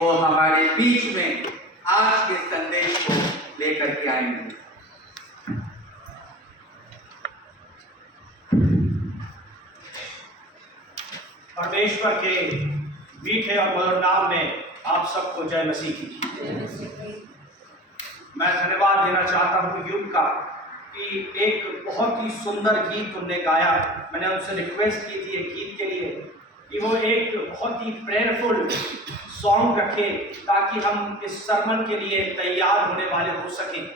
वो हमारे बीच में आज के संदेश को लेकर के आएंगे। परमेश्वर के मीठे और मधुर नाम में आप सबको जय मसीह की। मैं धन्यवाद देना चाहता हूँ यूथ का कि एक बहुत ही सुंदर गीत उनने गाया। मैंने उनसे रिक्वेस्ट की थी एक गीत के लिए कि वो एक बहुत ही प्रेयरफुल सॉन्ग रखे ताकि हम इस सरमन के लिए तैयार होने वाले हो सकें।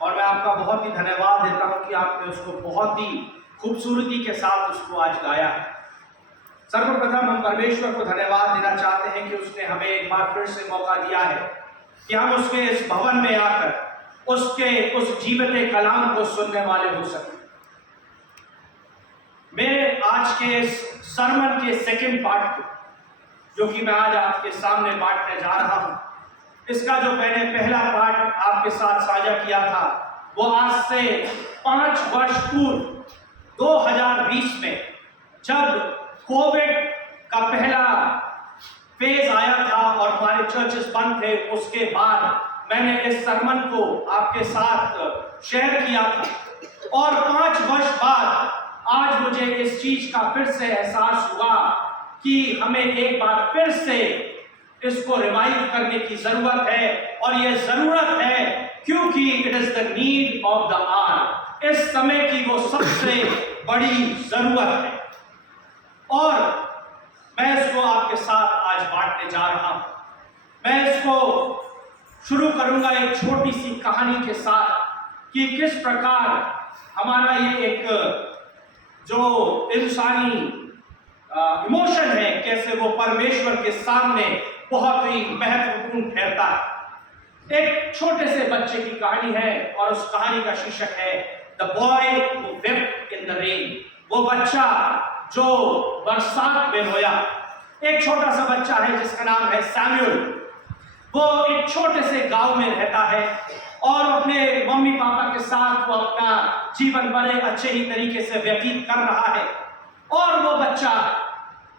और मैं आपका बहुत ही धन्यवाद देता हूँ कि आपने उसको बहुत ही खूबसूरती के साथ उसको आज गाया है। सर्वप्रथम हम परमेश्वर को धन्यवाद देना चाहते हैं कि उसने हमें एक बार फिर से मौका दिया है कि हम उसके इस भवन में आकर उसके उस जीवते कलाम को सुनने वाले हो सकें। मेरे आज के इस सरमन के सेकंड पार्ट को जो कि मैं आज आपके सामने बांटने जा रहा हूं, इसका जो मैंने पहला पार्ट आपके साथ साझा किया था वो आज से 5 वर्ष पूर्व 2020 में जब कोविड का पहला फेज आया था और हमारे चर्चेस बंद थे, उसके बाद मैंने इस सरमन को आपके साथ शेयर किया था। और 5 वर्ष बाद आज मुझे इस चीज का फिर से एहसास हुआ कि हमें एक बार फिर से इसको रिवाइव करने की जरूरत है। और यह जरूरत है क्योंकि it is the need of the hour. इस समय की वो सबसे बड़ी जरूरत है और मैं इसको आपके साथ आज बांटने जा रहा हूं। मैं इसको शुरू करूंगा एक छोटी सी कहानी के साथ कि किस प्रकार हमारा ये एक जो इंसानी इमोशन है कैसे वो परमेश्वर के सामने बहुत ही महत्वपूर्ण ठहरता है। एक छोटे से बच्चे की कहानी है और उस कहानी का शीर्षक है the boy who wept in the rain. वो बच्चा जो बरसात में रोया। एक छोटा सा बच्चा है जिसका नाम है सैमुअल। वो एक छोटे से गांव में रहता है और अपने मम्मी पापा के साथ वो अपना जीवन बड़े अच्छे ही तरीके से व्यतीत कर रहा है। और वो बच्चा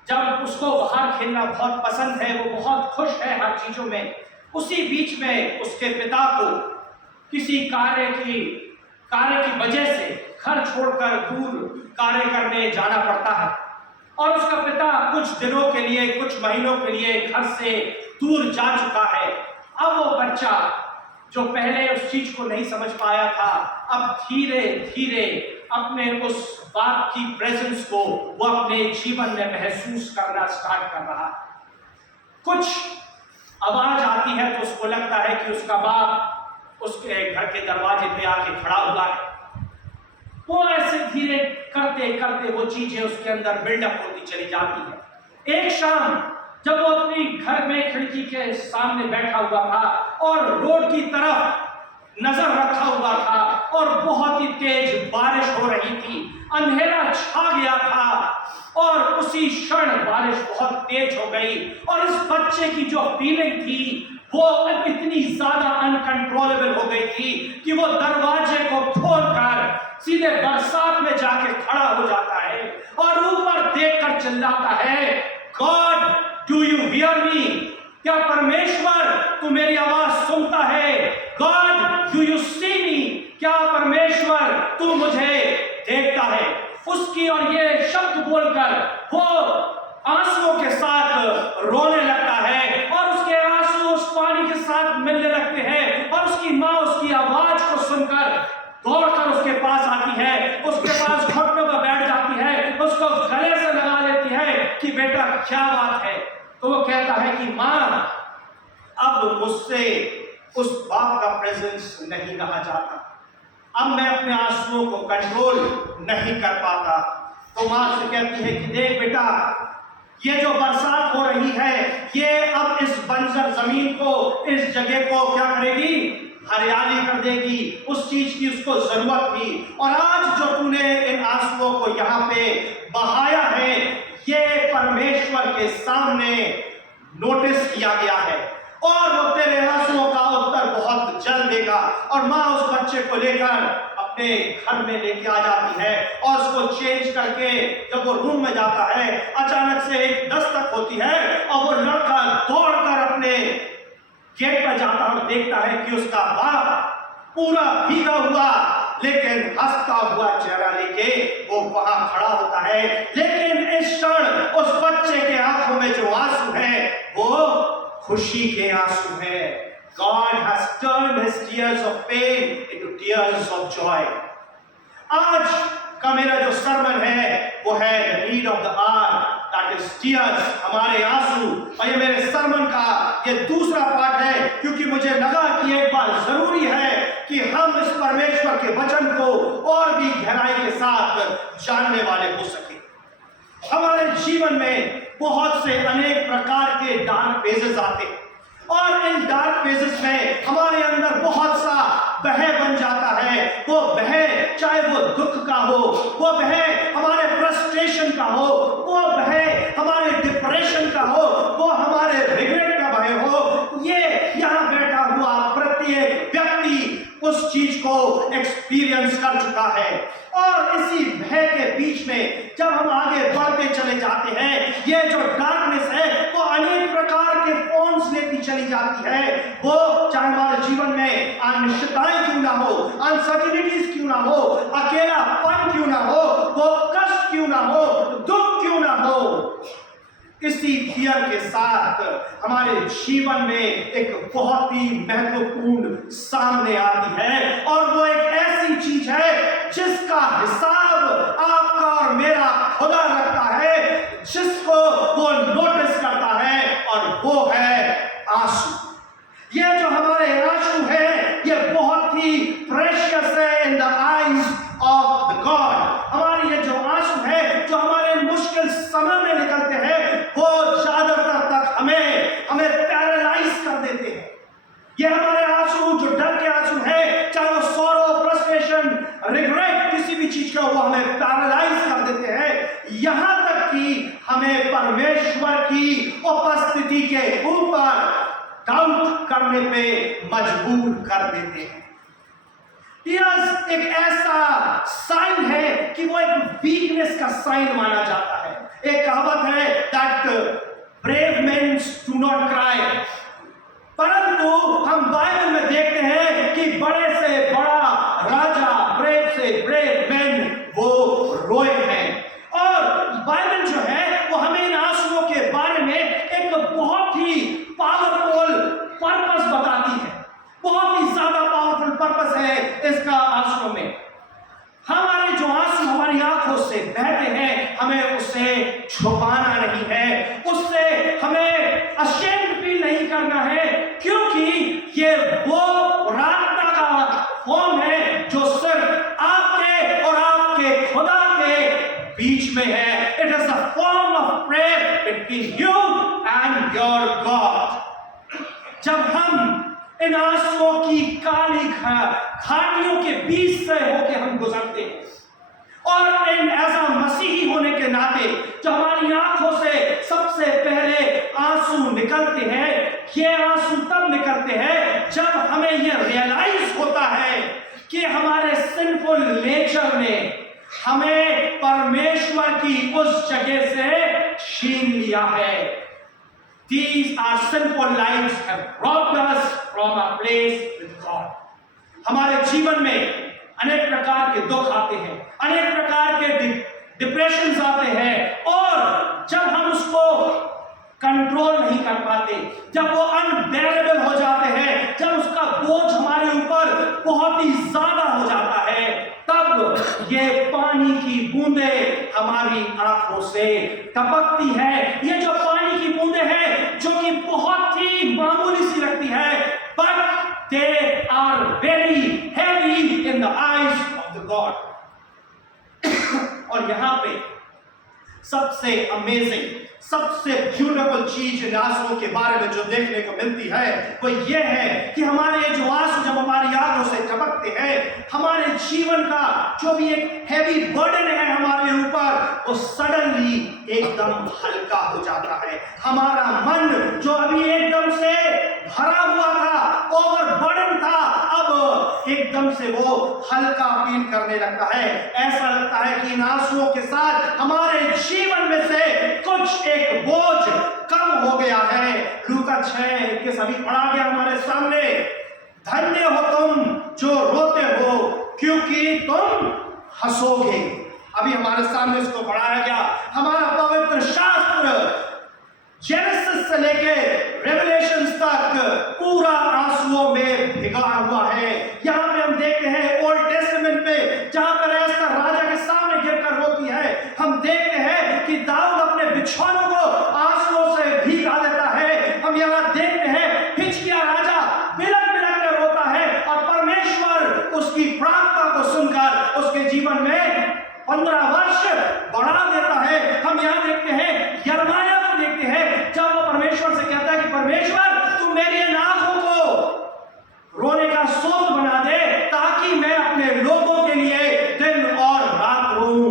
जब उसको बाहर खेलना बहुत पसंद है, वो बहुत खुश है हर चीजों में। उसी बीच में उसके पिता को किसी कार्य की वजह से घर छोड़कर दूर कार्य करने जाना पड़ता है और उसका पिता कुछ दिनों के लिए, कुछ महीनों के लिए घर से दूर जा चुका है। अब वो बच्चा जो पहले उस चीज को नहीं समझ पाया था, अब धीरे धीरे अपने उस बाप की प्रेजेंस को वो अपने जीवन में महसूस करना स्टार्ट कर रहा है। कुछ आवाज आती है तो उसको लगता है कि उसका बाप उसके घर के दरवाजे पे आके खड़ा हुआ है। वो ऐसे धीरे करते करते वो चीजें उसके अंदर बिल्डअप होती चली जाती है। एक शाम जब वो अपनी घर में खिड़की के सामने बैठा हुआ था और रोड की तरफ नजर रखा हुआ था और बहुत ही तेज बारिश हो रही थी, अंधेरा छा गया था और उसी क्षण बारिश बहुत तेज हो गई और इस बच्चे की जो फीलिंग थी वो इतनी ज्यादा अनकंट्रोलेबल हो गई थी कि वो दरवाजे को खोलकर सीधे बरसात में जाके खड़ा हो जाता है और ऊपर देखकर चिल्लाता है, God do you hear me? क्या परमेश्वर तू मेरी आवाज सुनता है? गॉड डू यू सी मी? क्या परमेश्वर तू मुझे देखता है? उसकी और ये शब्द बोलकर वो आंसुओं के साथ रोने लगता है और उसके आंसू उस पानी के साथ मिलने लगते हैं और उसकी माँ उसकी आवाज को सुनकर दौड़कर उसके पास आती है, उसके पास घुटनों पर बैठ जाती है, उसको गले से लगा लेती है कि बेटा क्या बात है। तो वो कहता है कि माँ, अब मुझसे उस बाप का प्रेजेंस नहीं रहा जाता, अब मैं अपने आंसुओं को कंट्रोल नहीं कर पाता। तो माँ से कहती है कि देख बेटा, ये जो बरसात हो रही है ये अब इस बंजर जमीन को, इस जगह को क्या करेगी? हरियाली कर देगी। उस चीज की उसको जरूरत थी और आज जो तूने इन आंसुओं को यहाँ पे बहाया है ये परमेश्वर के सामने नोटिस किया गया है और वो तेरे आंसुओं का उत्तर बहुत जल्द देगा। और माँ उस बच्चे को लेकर अपने घर में लेके आ जाती है और उसको चेंज करके जब वो रूम में जाता है, अचानक से एक दस्तक होती है और वो लड़का दौड़कर अपने गेट पर जाता है और देखता है कि उसका बाप पूरा भीगा हुआ लेकिन हंसता हुआ चेहरा लेके वो वहां खड़ा होता है। लेकिन इस क्षण उस बच्चे के आंखों में जो आंसू है वो खुशी के आंसू है। God has turned his tears of pain into tears of joy. आज का मेरा जो सरमन है वो है the need of the hour, that is tears, हमारे आंसू। और ये मेरे सरमन का ये दूसरा पार्ट है, क्योंकि मुझे लगा कि एक बार जरूरी है कि हम इस परमेश्वर के वचन को और भी गहराई के साथ जानने वाले हो सके। हमारे जीवन में बहुत से अनेक प्रकार के डार्क फेजेस आते हैं और इन डार्क फेजेस में हमारे अंदर बहुत सा बह बन जाता है। वो बह चाहे वो दुख का हो, वो बह हमारे फ्रस्ट्रेशन का हो, वो बह हमारे डिप्रेशन का हो, वो हमारे रिग्रेट का बह हो। ये यहाँ बैठा हुआ प्रत्येक व्यक्ति उस चीज को एक्सपीरियंस कर चुका है। और इसी भय के बीच में जब हम आगे बढ़ते चले जाते हैं, ये जो डार्कनेस है वो अनेक प्रकार के फॉर्म्स लेती चली जाती है। वो चाहे हमारे जीवन में अनिश्चितताएं क्यों ना हो, अनसर्टेनिटीज क्यों ना हो, अकेलापन क्यों ना हो, वो कष्ट क्यों ना हो, दुख क्यों ना हो, इसी फियर के साथ हमारे जीवन में एक बहुत ही महत्वपूर्ण सामने आती है। और वो एक ऐसी चीज है जिसका हिसाब आपका और मेरा खुदा रखता है, जिसको वो नोटिस करता है, और वो है आंसू। ये जो हमारे आंसू है ये बहुत ही प्रेशियस है in the eyes of the God. हमारे ये जो आंसू है जो हमारे मुश्किल समय में निकलते हैं वो ज्यादातर तक हमें पैरालाइज कर देते हैं। ये हमारे आंसू जो डर के आंसू है, चाहे वो सॉरो, फ्रस्ट्रेशन, रिग्रेट, किसी भी चीज का, वो हमें पैरालाइज कर देते हैं। यहां तक कि हमें परमेश्वर की उपस्थिति के ऊपर डाउट करने पे मजबूर कर देते हैं। टीयर्स एक ऐसा साइन है कि वो एक वीकनेस का साइन माना जाता है। एक कहावत है that brave main do not cry, परंतु हम बाइबल में देखते हैं कि बड़े से बड़ा राजा, ब्रेव से ब्रेव मैन, वो रोए हैं। और बाइबल जो है वो हमें इन आंसुओं के बारे में एक बहुत ही पावरफुल पर्पस बताती है। बहुत ही ज्यादा पावरफुल पर्पस है इसका आंसुओं में। हमारे जो आंसू हमारी आंखों से बहते हैं, हमें उसे छुपाना नहीं है, उससे हमें अशेम्ड फील नहीं करना है, क्योंकि ये वो प्रार्थना का फॉर्म है जो सिर्फ आपके और आपके खुदा के बीच में है। It is a form of prayer between you and your God. जब हम इन आंसुओं की काली घाटियों के बीच से होके हम गुजरते हैं, और इन ऐसा मसीही होने के नाते जो हमारी आंखों से सबसे पहले आंसू निकलते हैं, ये आंसू तब निकलते हैं जब हमें ये रियलाइज होता है कि हमारे सिंफुल नेचर ने हमें परमेश्वर की उस जगह से छीन लिया है। These our sinful lives have robbed us from our place with God. हमारे जीवन में अनेक प्रकार के दुख आते हैं, अनेक प्रकार के डिप्रेशंस आते हैं, और जब हम उसको कंट्रोल नहीं कर पाते, जब वो अनबेरेबल हो जाते हैं, जब उसका बोझ हमारे ऊपर बहुत ही ज्यादा हो जाता है, तब ये पानी की बूंदें हमारी आंखों से टपकती है। ये जो पानी की बूंदें हैं जो कि बहुत ही मामूली सी लगती है, but they are very heavy in the eyes of the God. और यहाँ पे सबसे अमेजिंग, सबसे ब्यूटीफुल चीज इन आंसुओं के बारे में जो देखने को मिलती है वो ये है कि हमारे जो आंसू जब हमारी आंखों से टपकते हैं, हमारे जीवन का जो भी एक हैवी बर्डन है हमारे ऊपर, वो सडनली एकदम हल्का हो जाता है। हमारा मन जो अभी एकदम से भरा हुआ था, ओवरबर्डन था, अब एकदम से वो हल्का फील करने लगता है। ऐसा लगता है कि इन आंसुओं के साथ हमारे जीवन में से कुछ एक बोझ कम हो गया है। लूका 6 के सभी पढ़ा गया हमारे सामने। धन्य हो तुम जो रोते हो, क्योंकि तुम हंसोगे। अभी हमारे सामने इसको पढ़ाया गया। हमारा पवित्र शास्त्र जेनेसिस से लेके रेवलेशन तक पूरा आंसुओं में भिगा हुआ है। यहाँ पे हम देखते हैं ओल्ड टेस्टामेंट में, जहां पर एस्तर राजा के सामने गिरकर रोती है, हम देखते हैं कि दाऊद अपने बिछौनों को आंसुओं से भीगा देता है। हम यहाँ देखते हैं हिजकिय्याह राजा बिलख बिलख कर रोता है और परमेश्वर उसकी प्रार्थना को सुनकर उसके जीवन में 15 वर्ष बढ़ा देता है। हम यहाँ देखते हैं यिर्मयाह को देखते हैं, जब वो परमेश्वर से कहता है कि परमेश्वर तू मेरी इन आंखों को रोने का स्रोत बना दे, ताकि मैं अपने लोगों के लिए दिन और रात रोऊं।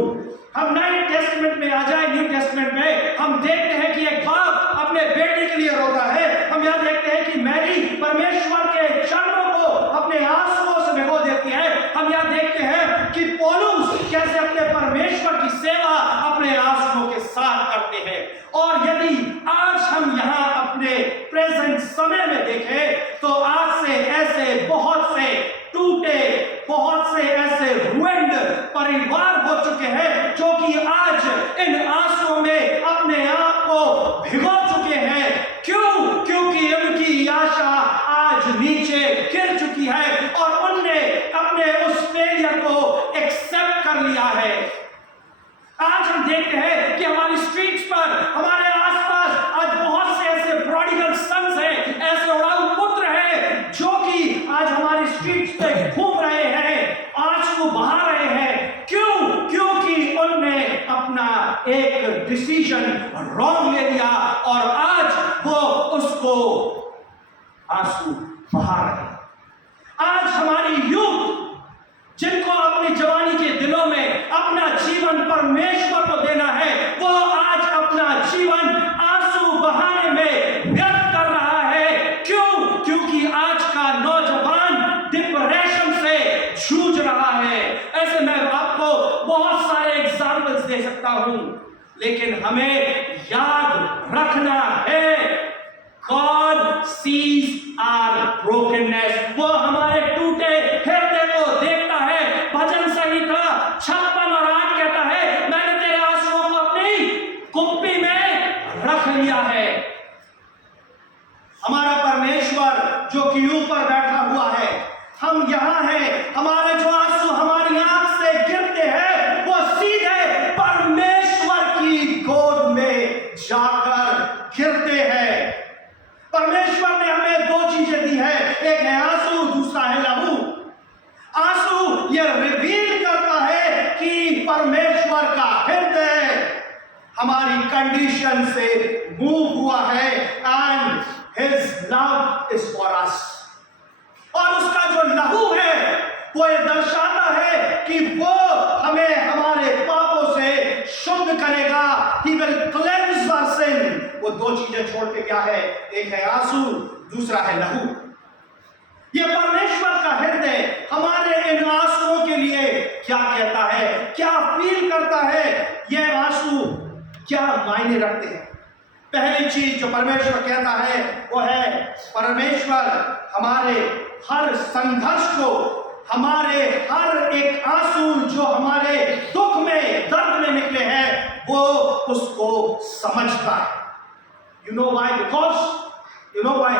हम नए टेस्टमेंट में आ जाए, न्यू टेस्टमेंट में हम देखते हैं कि एक बाप अपने बेटे के लिए रोता है। हम यहाँ देखते हैं कि मैरी परमेश्वर के चरणों को अपने आंसुओं से भिगो देती है। हम यहाँ देखते हैं कि पौलुस कैसे अपने परमेश्वर की सेवा अपने आंसुओं के साथ करते हैं। और यदि आज हम यहाँ अपने प्रेजेंट समय में देखें तो आज से ऐसे बहुत से टूटे, बहुत से ऐसे रुइंड परिवार हो चुके हैं जो कि आज इन आंसुओं में अपने आप को भिगो चुके हैं। क्यों? क्योंकि उनकी आशा आज नीचे गिर चुकी है और उनने अपने उस फेलियर को एक्सेप्ट कर लिया है। आज हम देखते हैं कि हमारी स्ट्रीट्स पर, हमारे आसपास आज बहुत से ऐसे प्रोडिगल सन्स हैं, ऐसे उड़ाऊ पुत्र हैं जो कि आज हमारी स्ट्रीट्स पे घूम रहे हैं, आंसू बहा रहे हैं। क्यों? क्योंकि उनने अपना एक डिसीजन रॉन्ग ले लिया और आज वो उसको आंसू बहा रहे हैं। आज हमारी यूथ जिनको अपनी जवानी के दिनों में अपना जीवन परमेश्वर को देना है, वो आज अपना जीवन आंसू बहाने में व्यर्थ कर रहा है। क्यों? क्योंकि आज का नौजवान डिप्रेशन से जूझ रहा है। ऐसे मैं आपको बहुत सारे एग्जाम्पल्स दे सकता हूं, लेकिन हमें याद रखना है God sees our brokenness। वो हमारे टूटे हृदय को देखता है। भजन संहिता 56 और 8 कहता है, मैंने तेरे आंसुओं को अपनी कुप्पी में रख लिया है। हमारा परमेश्वर जो कि ऊपर बैठा हुआ है, हम यहां हैं, हमारे जो आंसू हमारी आंख से गिरते हैं वो सीधे परमेश्वर की गोद में जाकर गिरते हैं। परमेश्वर ने हमें दो चीजें दी है, एक है आंसू, दूसरा है लहू। आंसू यह रिवील करता है कि परमेश्वर का हृदय हमारी कंडीशन से मूव हुआ है and his love is for us. और उसका जो लहू है वो ये दर्शाता है कि वो हमें हमारे पापों से शुद्ध करेगा। He will cleanse our sin। वो दो चीजें छोड़ के क्या है, एक है आंसू, दूसरा है लहू। ये परमेश्वर का हृदय हमारे इन आंसुओं के लिए क्या कहता है, क्या फील करता है, ये आंसू क्या मायने रखते हैं। पहली चीज जो परमेश्वर कहता है वो है, परमेश्वर हमारे हर संघर्ष को, हमारे हर एक आंसू जो हमारे दुख में, दर्द में निकले हैं, वो उसको समझता है। You know why? Because you know why?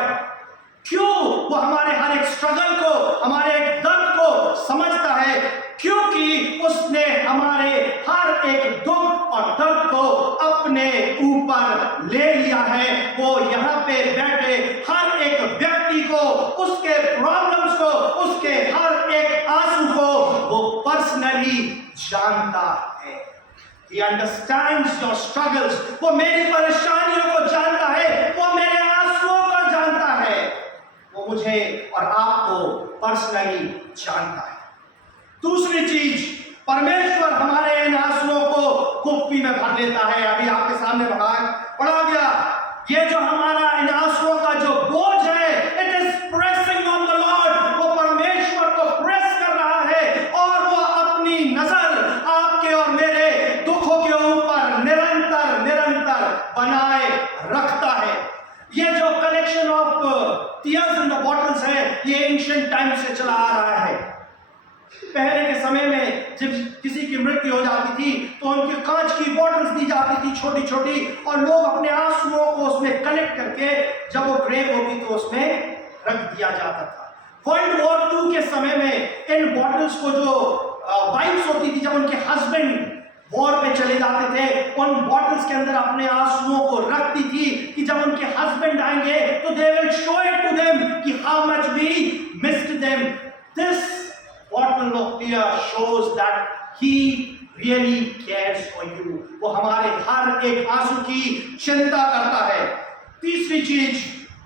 क्यों वो हमारे हर एक स्ट्रगल को, हमारे एक दर्द को समझता है? क्योंकि उसने हमारे हर एक दुख और दर्द को अपने ऊपर ले लिया है। वो यहाँ पे बैठे हर एक व्यक्ति को, उसके प्रॉब्लम्स को, उसके हर एक आंसू को वो पर्सनली जानता है। He understands your struggles। वो मेरी परेशानियों को जानता है, वो मेरे आंसुओं को जानता है, वो मुझे और आपको पर्सनली जानता है। दूसरी चीज, परमेश्वर हमारे इन आंसुओं को कुप्पी में भर लेता है। अभी आपके सामने पढ़ा गया, ये जो हमारा इन आंसुओं का जो बोझ है, it is pressing on the Lord. वो परमेश्वर को प्रेस कर रहा है और वो अपनी नजर आपके और मेरे दुखों के ऊपर निरंतर निरंतर बनाए रखता है। टीयर्स इन द बॉटल्स है, ये एंशिएंट टाइम से चला आ रहा है। पहले के समय में जब किसी की मृत्यु हो जाती थी तो उनके कांच की बॉटल्स दी जाती थी छोटी छोटी, और लोग अपने आंसुओं को उसमें कलेक्ट करके जब वो ग्रेव होगी तो उसमें रख दिया जाता था। वर्ल्ड वॉर 2 के समय में इन बॉटल्स को जो वाइफ्स होती थी, जब उनके हस्बैंड वॉर पे चले जाते थे, उन बॉटल्स के अंदर अपने आंसुओं को रखती थी कि जब उनके हस्बैंड आएंगे तो they will show it to them कि how much we missed them. This bottle of tear shows that he really cares for you। वो हमारे हर एक आंसू की चिंता करता है। तीसरी चीज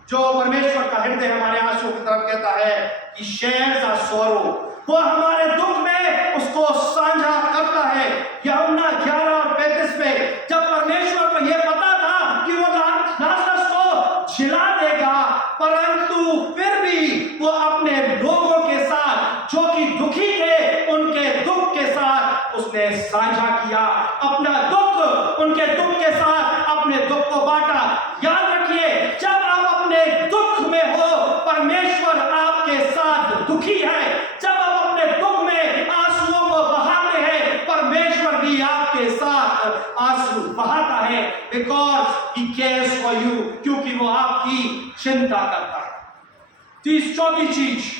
जो परमेश्वर का हृदय हमारे आंसू की तरफ कहता है कि shares our sorrow। वो हमारे दुख में उसको साझा करता है। यूहन्ना 11:35 में जब परमेश्वर को यह पता था कि वो लाजरस को जिला देगा, परंतु फिर भी वो अपने लोगों के साथ जो कि दुखी थे उनके दुख के साथ उसने साझा किया, अपना दुख उनके दुख के साथ अपने दुख को बांटा। याद रखिए, जब आप अपने दुख में हो परमेश्वर आपके साथ दुखी है। जब आप अपने दुख में आंसुओं को बहाते हैं परमेश्वर भी आपके साथ आंसू बहाता है, because he cares for you, क्योंकि वो आपकी चिंता करता है। चौथी चीज,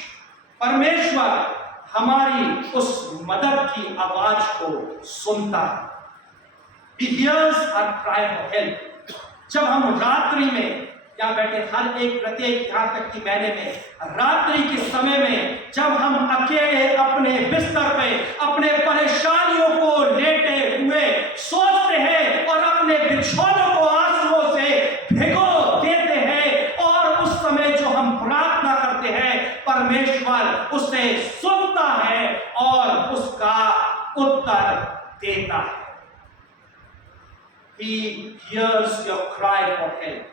परमेश्वर हमारी उस मदद की आवाज को सुनता है। He hears our cry for help। जब हम रात्रि में यहाँ बैठे हर एक प्रत्येक, यहाँ तक कि मैंने में रात्रि के समय में जब हम अकेले अपने बिस्तर पे अपने परेशानियों को लेटे हुए सोचते हैं और अपने बिछौनों को आंसुओं से भिगो देते हैं, और उस समय जो हम प्रार्थना करते हैं परमेश्वर उसे सुनता है और उसका उत्तर देता है। He hears your cry for help।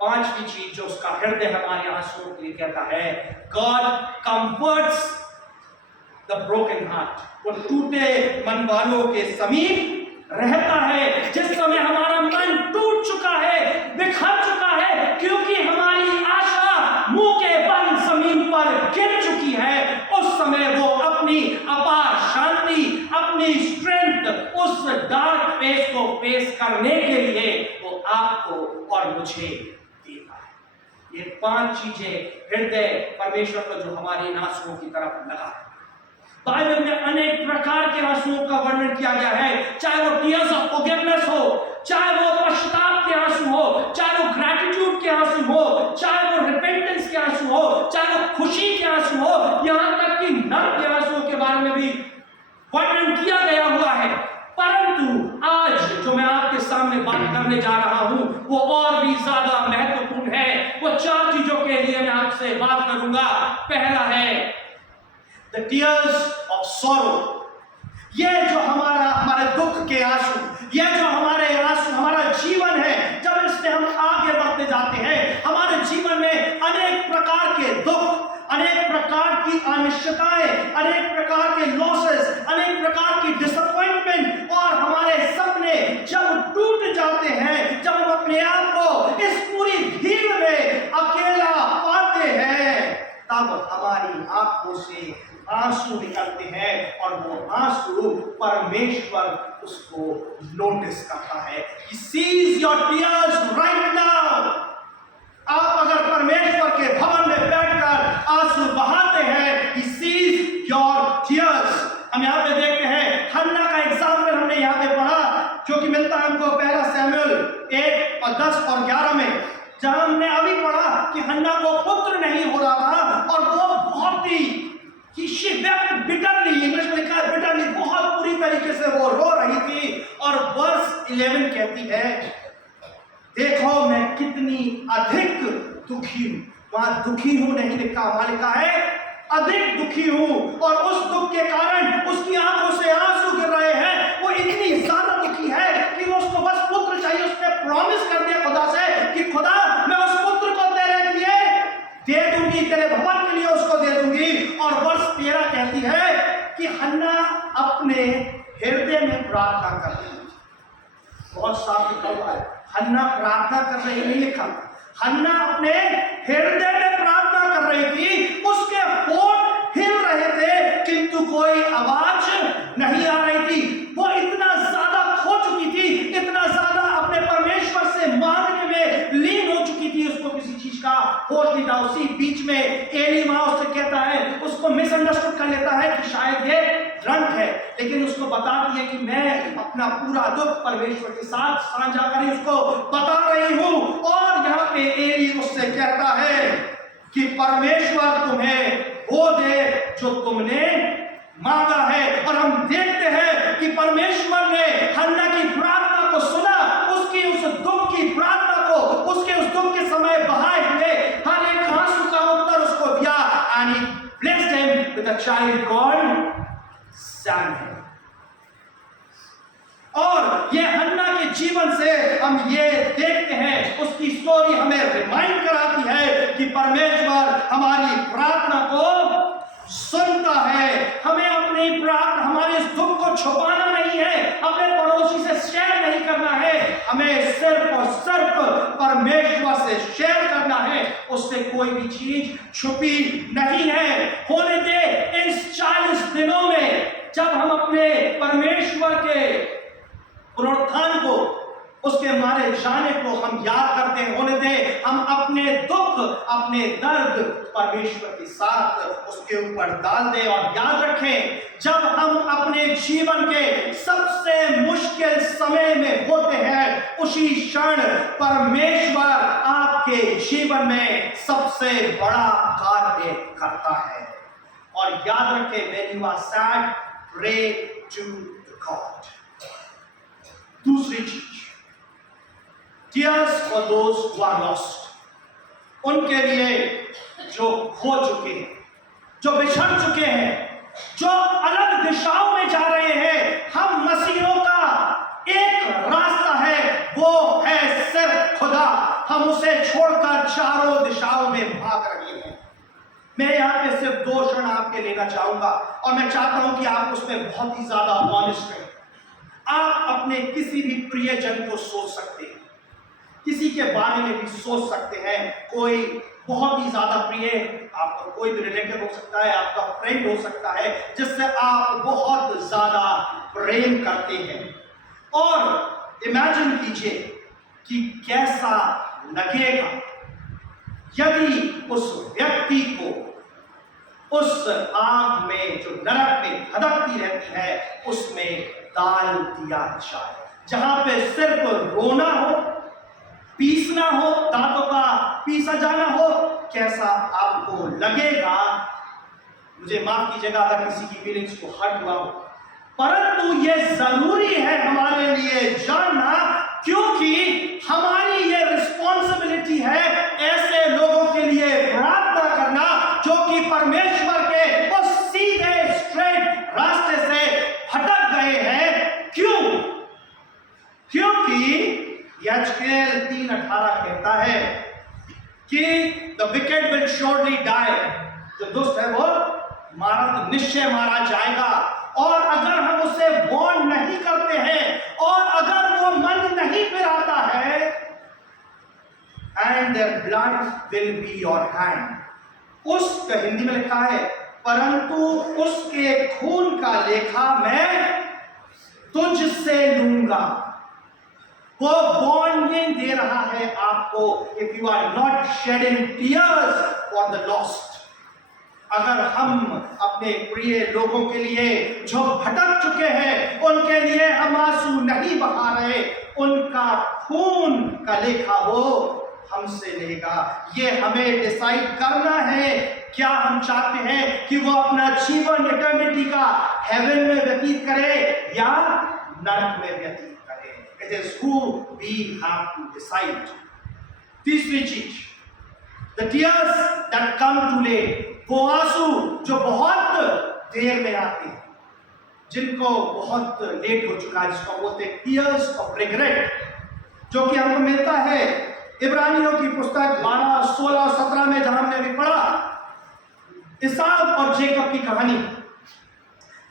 पांचवी चीज जो उसका हृदय हमारे आंसुओं के लिए कहता है, God comforts the broken heart। वो टूटे मन वालों के समीप रहता है। जिस समय हमारा मन टूट चुका है, बिखर चुका है, क्योंकि हमारी आशा मुंह के बल जमीन पर गिर चुकी है, उस समय वो अपनी अपार शांति, अपनी स्ट्रेंथ, उस डार्क फेस को फेस करने के लिए वो आपको और मुझे देता है। ये 5 चीजें हृदय परमेश्वर का जो हमारे आंसुओं की तरफ लगा है। बाइबल में अनेक प्रकार के आंसुओं का वर्णन किया गया है, चाहे वो टीयर्स ऑफ फॉरगिवनेस हो, चाहे वो पश्चाताप के आंसू हो, चाहे वो ग्रैटिट्यूड के आंसू हो, चाहे वो रिपेंटेंस के आंसू हो, चाहे वो खुशी के आंसू हो, यहां तक कि नर्क के आंसुओं के बारे में भी वर्णन किया गया हुआ है। परंतु आज जो मैं आपके सामने बात करने जा रहा हूं वो और भी ज्यादा महत्वपूर्ण है। वो 4 चीजों के लिए मैं आपसे बात करूंगा। पहला है The tears of sorrow। ये जो हमारे दुख के आंसू, ये जो हमारे आंसू, हमारा जीवन है, जब इससे हम आगे बढ़ते जाते हैं हमारे जीवन में अनेक प्रकार के दुख, अनेक प्रकार की अनिश्चितताएं, अनेक प्रकार के लॉसेस, अनेक प्रकार की डिसअपॉइंटमेंट और हमारे सपने जब टूट जाते हैं, जब हम अपने आप को इस पूरी भीड़ में अकेला पाते हैं, तब हमारी आंखों से आंसू निकलते हैं और वो आंसू परमेश्वर उसको नोटिस करता है। He sees your tears right now। आप अगर परमेश्वर के भवन में बैठकर आंसू बहाते हैं, He sees your tears। हम यहाँ पे देखते हैं हन्ना का एग्जाम्पल हमने यहाँ पे पढ़ा, जो कि मिलता है हमको 1 शमूएल 1:10 और 11 में, जहां हमने अभी पढ़ा कि हन्ना को पुत्र नहीं हो रहा था और वो बहुत ही she wept bitterly, इंग्लिश में लिखा है bitterly, बहुत बुरी तरीके से वो रो रही थी। और वर्स 11 कहती है, देखो मैं कितनी अधिक दुखी हूं। वहां दुखी हूं नहीं लिखा, वहां लिखा है अधिक दुखी हूं, और उस दुख के कारण उसकी आंखों से आंसू गिर रहे हैं। वो इतनी ज्यादा दुखी है कि वो उसको बस पुत्र चाहिए। उसने प्रॉमिस कर दिया खुदा से कि खुदा मैं उस पुत्र को तेरे लिए दे दूंगी, तेरे भवन के लिए उसको दे दूंगी। और वर्ष 13 कहती है कि हन्ना अपने हृदय में प्रार्थना कर रही है। बहुत साफ लिखा हुआ है, हन्ना प्रार्थना कर रही नहीं लिखा, हन्ना अपने हृदय में होश नहीं था। उसी बीच में एली वहां उससे कहता है, उसको मिसअंडरस्टूड कर लेता है कि शायद ये ड्रंक है, लेकिन उसको बताती है कि मैं अपना पूरा दुख परमेश्वर के साथ साझा करी उसको बता रही हूं। और यहाँ पे एली उससे कहता है कि परमेश्वर तुम्हें वो दे जो तुमने मांगा है। और हम देखते हैं कि परमेश्वर ने हन्ना की प्रार्थना को सुना, उसकी उस दुख की प्रार्थना को उसके उस दुख के समय बहाए हुए हर एक आंसू का उत्तर उसको दिया। And he blessed him with a child called Samuel. और ये हन्ना के जीवन से हम ये देखते हैं, उसकी स्टोरी हमें रिमाइंड कराती है कि परमेश्वर हमारी प्रार्थना को सुनता है। हमें अपनी प्रार्थना, हमारे इस दुख को छुपाना नहीं है, अपने पड़ोसी से शेयर नहीं करना है, हमें सिर्फ और सिर्फ परमेश्वर से शेयर करना है। उससे कोई भी चीज छुपी नहीं है। होने दे इन 40 दिनों में जब हम अपने परमेश्वर के पुनरुत्थान को, उसके मारे जाने को हम याद करते हैं, होने दे हम अपने दुख, अपने दर्द परमेश्वर के साथ उसके ऊपर डाल दें। और याद रखें, जब हम अपने जीवन के सबसे मुश्किल समय में होते हैं, उसी क्षण परमेश्वर आपके जीवन में सबसे बड़ा कार्य करता है। और याद रखें, when you are sad, pray to God। दूसरी चीज, tears for those who are lost, उनके लिए जो खो चुके हैं, जो बिछड़ चुके हैं, जो अलग दिशाओं में जा रहे हैं। हम मसीहों का एक रास्ता है, वो है सिर्फ खुदा। हम उसे छोड़कर चारों दिशाओं में भाग रहे हैं। मैं यहाँ पे सिर्फ 2 क्षण आपके लेना चाहूंगा और मैं चाहता हूं कि आप उसमें बहुत ही ज्यादा ऑनेस्ट रहें। आप अपने किसी भी प्रियजन को सोच सकते हैं, किसी के बारे में भी सोच सकते हैं। कोई बहुत ही ज्यादा प्रिय, आपका कोई भी रिलेटिव हो सकता है, आपका फ्रेंड हो सकता है, जिससे आप बहुत ज्यादा प्रेम करते हैं। और इमेजिन कीजिए कि कैसा लगेगा यदि उस व्यक्ति को उस आग में, जो नरक में धधकती रहती है, उसमें डाल दिया जाए, जहां पे सिर्फ रोना हो, पीसना हो, दांतों का पीसा जाना हो। कैसा आपको लगेगा? मुझे माफ कीजिएगा अगर किसी की फीलिंग्स को हर्ट हुआ हो, परंतु यह जरूरी है हमारे लिए जानना, क्योंकि हमारी ये रिस्पॉन्सिबिलिटी है ऐसे लोगों के लिए प्रार्थना करना जो कि परमेश्वर के उस सीधे स्ट्रेट रास्ते से भटक गए हैं। क्यों? क्योंकि यजकेल 3:18 कहता है कि the wicked will surely die, जो दुष्ट है वो निश्चय मारा जाएगा। और अगर हम उसे वार्न नहीं करते हैं और अगर वो मन नहीं फिराता है, and their blood will be your hand, उस हिंदी में लिखा है, परंतु उसके खून का लेखा मैं तुझसे लूंगा। वो वार्निंग दे रहा है आपको, if you are not shedding tears for the lost. अगर हम अपने प्रिय लोगों के लिए जो भटक चुके हैं, उनके लिए हम आंसू नहीं बहा रहे, उनका खून का लेखा वो हमसे लेगा। ये हमें डिसाइड करना है, क्या हम चाहते हैं कि वो अपना जीवन इटर्निटी का हेवन में व्यतीत करे या नरक में व्यतीत करे। It is who we have to decide. तीसरी चीज, the tears that come too late, वो आंसू जो बहुत देर में आते हैं, जिनको बहुत लेट हो चुका है, जिसको बोलते हैं टीयर्स ऑफ रिग्रेट, जो कि हमको मिलता है इब्रानियों की पुस्तक 12, 16 और 17 में, जहां हमने अभी पढ़ा इसाव और जेकब की कहानी,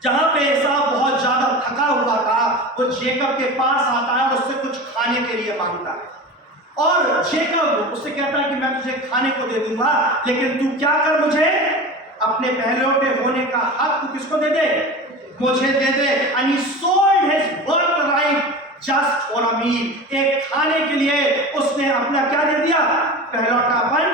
जहां पे इसाव बहुत ज्यादा थका हुआ था। वो जेकब के पास आता है और उससे कुछ खाने के लिए मांगता है, और जेकब उससे कहता है कि मैं तुझे खाने को दे दूंगा, लेकिन तू क्या कर, मुझे अपने पहलौठे होने का हक तू किसको दे दे, मुझे दे दे। And he sold his birthright just for a meal, एक खाने के लिए उसने अपना क्या दे दिया, पहलौठापन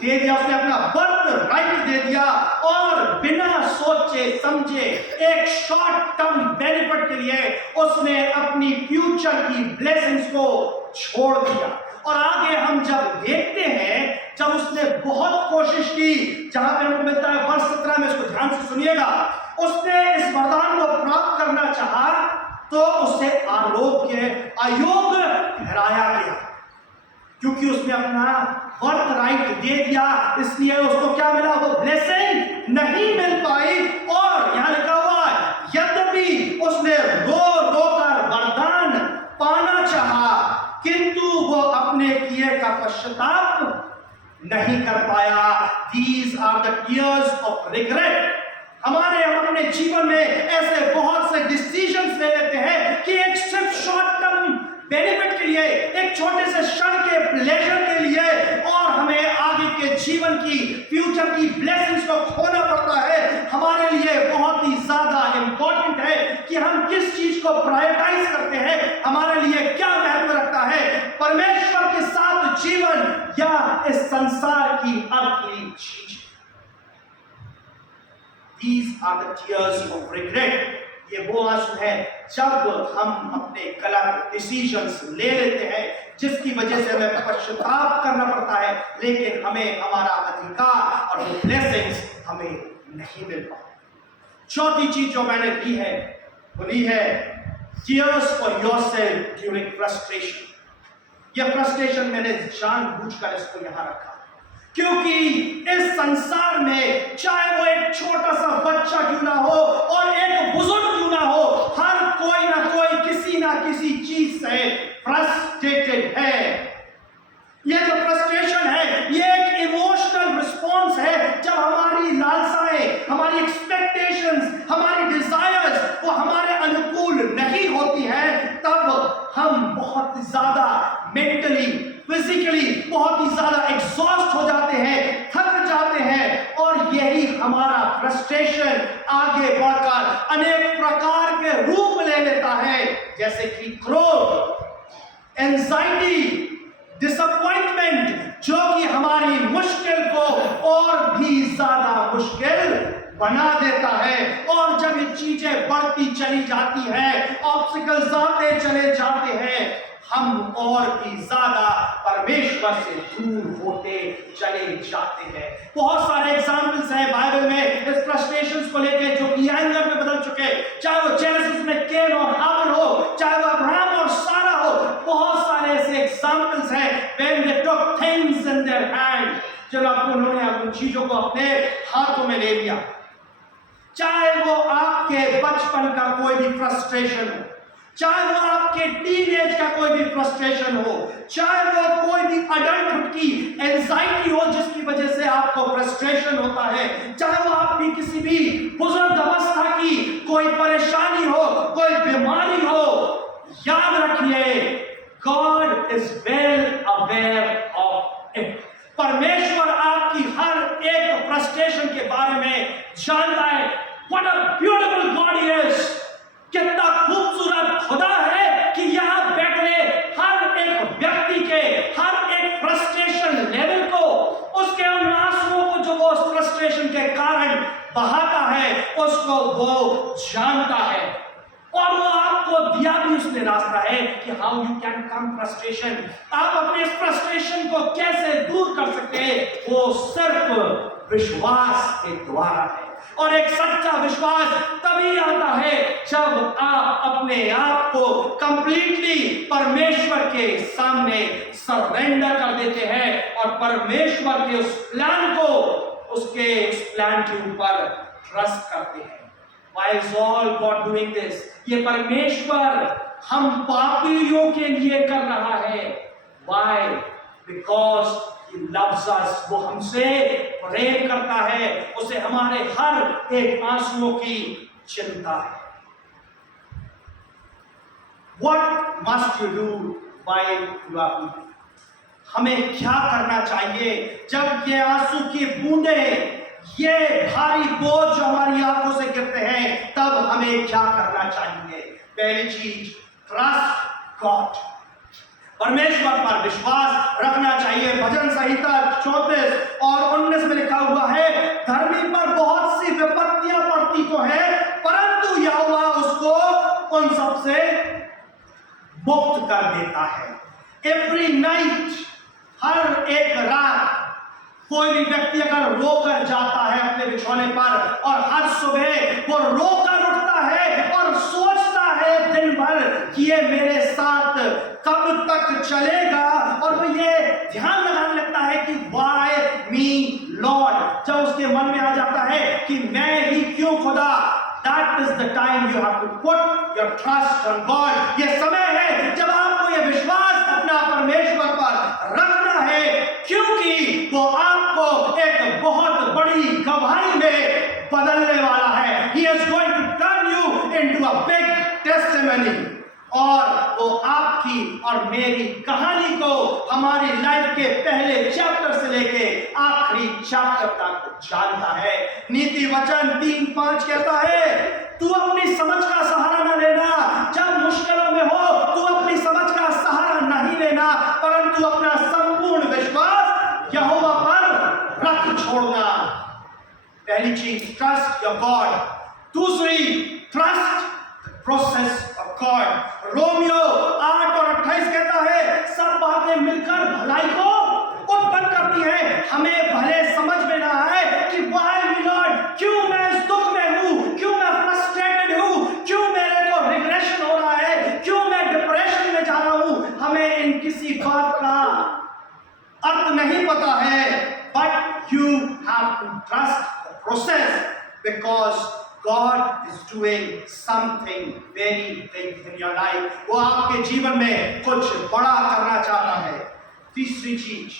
दे दिया, उसने अपना बर्थ राइट दे दिया और बिना सोचे समझे एक शॉर्ट टर्म बेनिफिट के लिए उसने अपनी फ्यूचर की ब्लेसिंग्स को छोड़ दिया। और आगे हम जब देखते हैं, जब उसने बहुत कोशिश की, जहां पे हमको मिलता है वर्ष 17 में, इसको ध्यान से सुनिएगा, उसने इस वरदान को प्राप्त करना चाहा तो उसे अयोग्य ठहराया गया, क्योंकि उसने अपना बर्थ राइट दे दिया, इसलिए उसको क्या मिला, वो ब्लेसिंग नहीं मिल पाई। और यहां लिखा हुआ है, यद्यपि उसने रो रो कर वरदान पाना चाहा, किंतु वो अपने किए का पश्चाताप नहीं कर पाया। These are the tears of regret। हम अपने जीवन में ऐसे बहुत से डिसीजंस ले लेते हैं कि एक सिर्फ शॉर्ट टर्म बेनिफिट के लिए, एक छोटे से क्षण के प्लेजर के लिए, और हमें आगे के जीवन की, फ्यूचर की ब्लेसिंग्स को खोना पड़ता है। हमारे लिए बहुत ही ज्यादा इंपॉर्टेंट है कि हम किस चीज को प्रायोरिटाइज करते हैं, हमारे लिए क्या महत्व रखता है, परमेश्वर के साथ जीवन या इस संसार की अर्थली चीज। These are the tears of regret। ये वो आंसू है जब हम अपने गलत डिसीजंस ले लेते हैं, जिसकी वजह से हमें पश्चाताप करना पड़ता है, लेकिन हमें हमारा अधिकार और वो ब्लेसिंग्स हमें नहीं मिल पाती। चौथी चीज जो मैंने ली है, वो ली है tears for yourself during frustration। यह फ्रस्ट्रेशन मैंने जानबूझकर इसको यहां रखा, क्योंकि इस संसार में चाहे वो एक छोटा सा बच्चा क्यों ना हो और एक बुजुर्ग क्यों ना हो, हर कोई ना कोई किसी ना किसी चीज से फ्रस्ट्रेटेड है। यह जो फ्रस्ट्रेशन है, ये एक इमोशनल रिस्पॉन्स है। जब हमारी लालसाएं, हमारी एक्सपेक्टेशंस, हमारी डिजायर्स वो हमारे अनुकूल नहीं होती है, तब हम बहुत ज्यादा मेंटली, फिजिकली बहुत ही ज्यादा एग्जॉस्ट हो जाते हैं, थक जाते हैं, और यही हमारा फ्रस्ट्रेशन आगे बढ़कर अनेक प्रकार के रूप ले लेता है, जैसे कि क्रोध, एंजाइटी, डिसअपॉइंटमेंट, जो कि हमारी मुश्किल को और भी ज्यादा मुश्किल बना देता है। और जब ये चीजें बढ़ती चली जाती है, ऑब्स्टिकल्स आते चले जाते हैं, हम और भी ज्यादा परमेश्वर से दूर होते चले जाते हैं। बहुत सारे एग्जाम्पल्स हैं बाइबल में इस फ्रस्ट्रेशंस को लेके, जो कि एंगर में बदल चुके, चाहे वो जेनेसिस में केन और हाबिल हो, चाहे वो अब्राहम और सारा हो। बहुत सारे ऐसे एग्जाम्पल्स हैं when they took things in their hand, जब उन्होंने उन चीजों को अपने हाथों में ले लिया। चाहे वो आपके बचपन का कोई भी फ्रस्ट्रेशन हो, चाहे वो आपके टीनेज का कोई भी फ्रस्ट्रेशन हो, चाहे वो कोई भी अडल्टहुड की एंजाइटी हो जिसकी वजह से आपको फ्रस्ट्रेशन होता है, चाहे वो आपकी किसी भी बुजुर्ग अवस्था की कोई परेशानी हो, कोई बीमारी हो, याद रखिए God is well aware of it. परमेश्वर आपकी हर एक फ्रस्ट्रेशन के बारे में जानता है। What a beautiful God he is. कितना खूबसूरत खुदा है कि यहां बैठे हर एक व्यक्ति के हर एक फ्रस्ट्रेशन लेवल को, उसके उन आंसुओं को जो वो उस फ्रस्ट्रेशन के कारण बहाता है, उसको वो जानता है। और वो आपको दिया भी उसने रास्ता है कि how you can come frustration. आप अपने इस फ्रस्ट्रेशन को कैसे दूर कर सकते हैं, वो सिर्फ विश्वास के द्वारा है। और एक सच्चा विश्वास तभी आता है जब आप अपने आप को कंप्लीटली परमेश्वर के सामने सरेंडर कर देते हैं और परमेश्वर के उस प्लान को, उसके उस प्लान के ऊपर ट्रस्ट करते हैं। Why is all God doing this? ये परमेश्वर हम पापियों के लिए कर रहा है। Why? Because He loves us। वो हमसे प्रेम करता है, उसे हमारे हर एक आंसुओं की चिंता है। What must you do while you are weeping? हमें क्या करना चाहिए जब ये आंसू की बूंदें, ये भारी बोझ जो हमारी आंखों से गिरते हैं, तब हमें क्या करना चाहिए? पहली चीज, ट्रस्ट God. परमेश्वर पर विश्वास रखना चाहिए। भजन संहिता 34 और 19 में लिखा हुआ है, धर्मी पर बहुत सी विपत्तियां पड़ती तो है, परंतु यहोवा उसको उन सब से मुक्त कर देता है। एवरी नाइट, हर एक रात कोई भी व्यक्ति अगर रोकर जाता है अपने बिछौने पर और हर सुबह वो रोकर उठता है और सोचता है दिन भर कि ये मेरे साथ कब तक चलेगा, और वो ये ध्यान लगाने लगता है कि वाई मी लॉर्ड। जब उसके मन में आ जाता है कि मैं ही क्यों खुदा, that is the time you have to put your trust on God. ये समय है जब आपको ये विश्वास अपना परमेश्वर पर रखना है, क्योंकि वो आपको एक बहुत बड़ी गवाही में बदलने वाला है। He is going to turn you into a big testimony. और वो आपकी और मेरी कहानी को हमारी लाइफ के पहले चैप्टर से लेके आखिरी चैप्टर तक जानता है। नीति वचन 3:5 कहता है, तू अपनी समझ का सहारा न लेना, जब मुश्किलों में हो तू अपनी समझ का सहारा नहीं लेना, परंतु अपना संपूर्ण विश्वास यहोवा पर रख छोड़ना। पहली चीज, ट्रस्ट योर गॉड। दूसरी, trust process of God. Romeo 8 और 28 कहता है, सब बातें मिलकर भलाई को उत्पन्न करती है। हमें भले समझ में ना आए कि वाई मी लॉर्ड, क्यों मैं इस दुख में हूं, क्यों मैं फ्रस्ट्रेटेड हूं, क्यों मेरे को रिग्रेशन हो रहा है, क्यों मैं डिप्रेशन में जा रहा हूं। हमें इन किसी बात का अर्थ नहीं पता है, but you have to trust the process, because God is doing something very big in your life. वो आपके जीवन में कुछ बड़ा करना चाहता है। तीसरी चीज,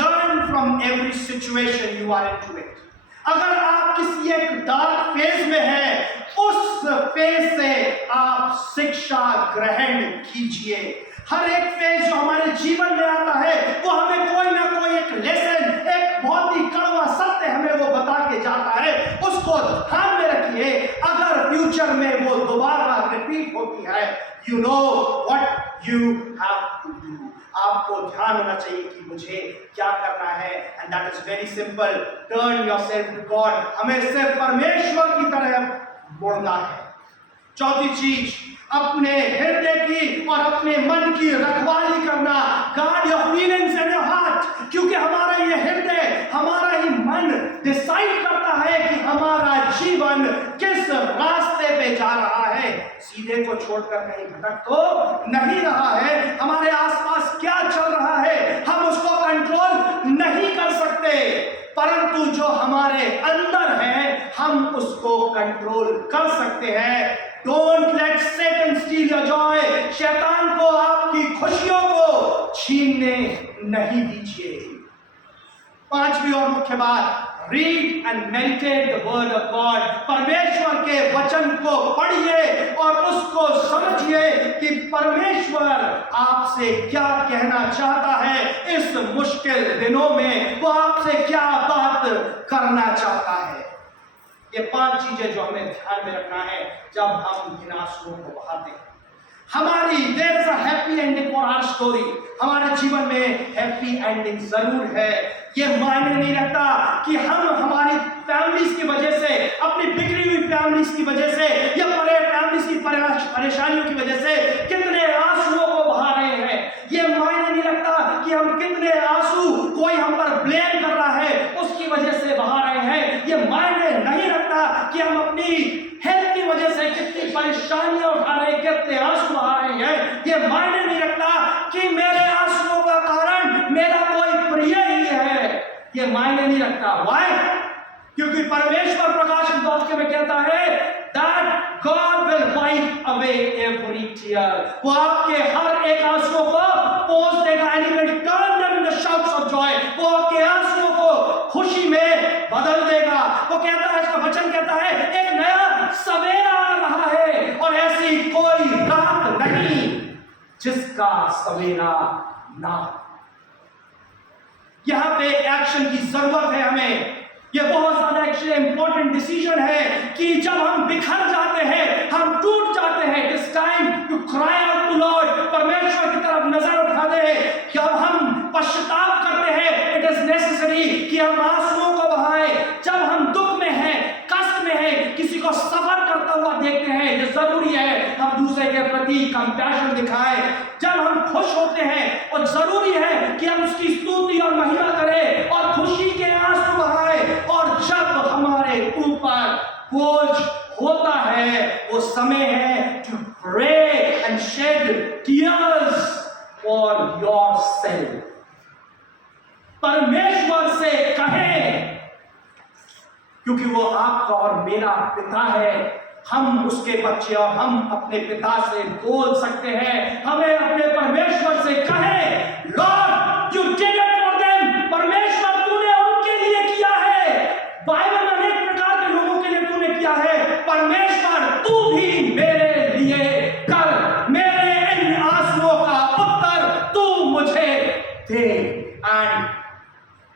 learn from every situation you are into it. अगर आप किसी एक डार्क फेज में हैं, उस फेज से आप शिक्षा ग्रहण कीजिए। हर एक फेज जो हमारे जीवन में आता है वो हमें कोई ना कोई एक लेसन, एक बहुत ही कड़वा सत्य हमें वो बता के जाता है, उसको ध्यान में रखिए। अगर फ्यूचर में वो दोबारा रिपीट होती है, you know what you have to do. आपको ध्यान होना चाहिए कि मुझे क्या करना है, and that is very simple, turn yourself to God. हमें सिर्फ परमेश्वर की तरह मुड़ना है। चौथी चीज, अपने हृदय की और अपने मन की रखवाली करना। Guard your feelings and your heart, क्योंकि हमारा ये हृदय, हमारा ही मन डिसाइड करता है कि हमारा जीवन किस रास्ते पे जा रहा है। सीधे को छोड़कर कहीं भटक तो नहीं रहा है। हमारे आसपास क्या चल रहा है हम उसको कंट्रोल नहीं कर सकते, परंतु जो हमारे अंदर है हम उसको कंट्रोल कर सकते हैं। Don't let Satan steal your joy. शैतान को आपकी खुशियों को छीनने नहीं दीजिए। पांचवी और मुख्य बात, read and meditate the word of God. परमेश्वर के वचन को पढ़िए और उसको समझिए कि परमेश्वर आपसे क्या कहना चाहता है इस मुश्किल दिनों में, वो आपसे क्या बात करना चाहता है। ये 5 चीजें जो हमें ध्यान में रखना है जब हम इन आंसुओं को बहाते हैं। हमारी there is a happy ending for our story. हमारे जीवन में हैप्पी एंडिंग जरूर है। ये मायने नहीं रखता कि हम हमारी फैमिलीज की वजह से, अपनी बिगड़ी हुई फैमिलीज की वजह से या बड़े फैमिलीज की परेशानियों की वजह से कितने आंसुओं को बहा रहे हैं। ये मायने नहीं रखता कि हम कितने आंसू कोई हम पर ब्लेम कर रहा है उसकी वजह से बहा रहे हैं। ये मायने नहीं रखता कि हम अपनी हेल्थ की वजह से कितनी परेशानियां उठा रहे हैं, कितने आंसू बहा रहे हैं। ये मायने नहीं रखता कि मेरे आंसुओं का कारण मेरा कोई प्रिय ही है। ये मायने नहीं रखता। व्हाई? क्योंकि परमेश्वर प्रकाशित वाक्य में कहता है that God will wipe away every tear. वो आपके हर एक आंसुओं को पोंछ देगा, and he will turn them into shouts of joy. वो आपके आंसुओं को खुशी में बदल देगा। वो कहता है, इसका वचन कहता है, एक नया सवेरा आ रहा है और ऐसी कोई रात नहीं जिसका सवेरा ना। यहां पे एक्शन की जरूरत है हमें। ये बहुत ज्यादा एक्शन इसलिए इंपॉर्टेंट डिसीजन है कि जब हम बिखर जाते हैं, हम टूट जाते हैं, it's time to cry out to Lord, परमेश्वर की तरफ नजर उठा दे। कि अब हम पश्चाताप करते हैं, इट इज नेसेसरी कि हम आंसुओं को बहाएं। जब हम दुख में हैं, कष्ट में हैं, किसी को सफर करता हुआ देखते हैं, ये जरूरी है हम दूसरे के प्रति कंपैशन दिखाएं। जब हम खुश होते हैं और जरूरी है कि हम उसकी स्तुति और महिमा करें और खुशी के आंसू बहाएं। और जब हमारे ऊपर बोझ होता है, वो समय है to pray and shed tears for yourself. परमेश्वर से कहें, क्योंकि वो आपका और मेरा पिता है। हम उसके बच्चे और हम अपने पिता से बोल सकते हैं। हमें अपने परमेश्वर से कहें, Lord you did it for them. परमेश्वर तूने उनके लिए किया है। बाइबल में अनेक प्रकार के लोगों के लिए तूने किया है। परमेश्वर तू भी मेरे लिए कर। मेरे इन आंसुओं का उत्तर तू मुझे दे। एंड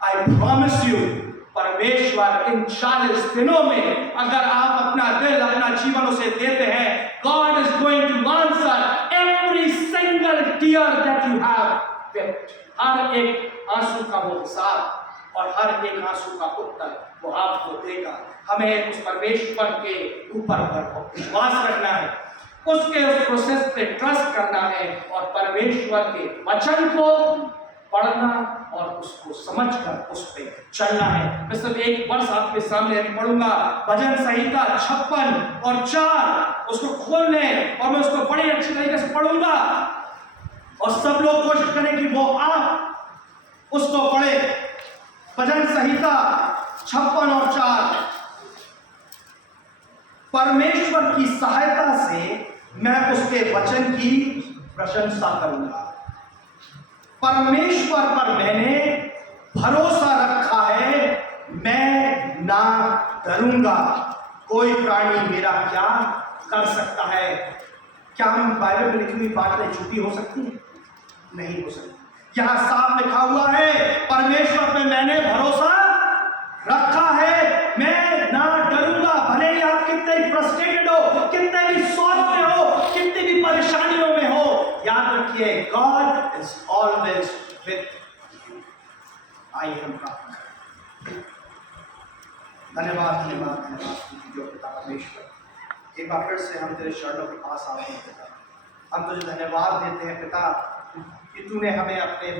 आई प्रॉमिस यू, परमेश्वर इन 40 दिनों में अगर आप अपना दिल, अपना जीवन उसे देते हैं, God is going to answer every single tear that you have wept। हर एक आंसू का वो हिसाब और हर एक आंसू का उत्तर वो आपको देगा। हमें उस परमेश्वर के ऊपर विश्वास रखना है, उसके उस प्रोसेस पे ट्रस्ट करना है और परमेश्वर के वचन को पढ़ना और उसको समझकर उस पे चलना है। मैं सिर्फ एक वर्ष आपके सामने पढ़ूंगा, भजन संहिता 56 और 4, उसको खोल लें और मैं उसको बड़ी अच्छी तरीके से पढ़ूंगा और सब लोग कोशिश करें कि वो आप उसको पढ़े। भजन संहिता 56 और 4। परमेश्वर की सहायता से मैं उसके वचन की प्रशंसा करूंगा। परमेश्वर पर मैंने भरोसा रखा है, मैं ना डरूंगा। कोई प्राणी मेरा क्या कर सकता है? क्या हम बाइबल में लिखी हुई बातें झूठी हो सकती हैं? नहीं हो सकती। यहां साफ लिखा हुआ है, परमेश्वर पे मैंने भरोसा रखा है, मैं ना डरूंगा। भले ही आप कितने ही फ्रस्ट्रेटेड हो, कितने भी सॉर्ट में हो, कितनी भी परेशानियों में हो, याद रखिए, God is always with you। I am God। धन्यवाद धन्यवाद धन्यवाद जो पिता परमेश्वर, एक बार फिर से हम तेरे चरणों के पास आते हैं पिता। हम तुझे धन्यवाद देते हैं पिता कि तूने हमें अपने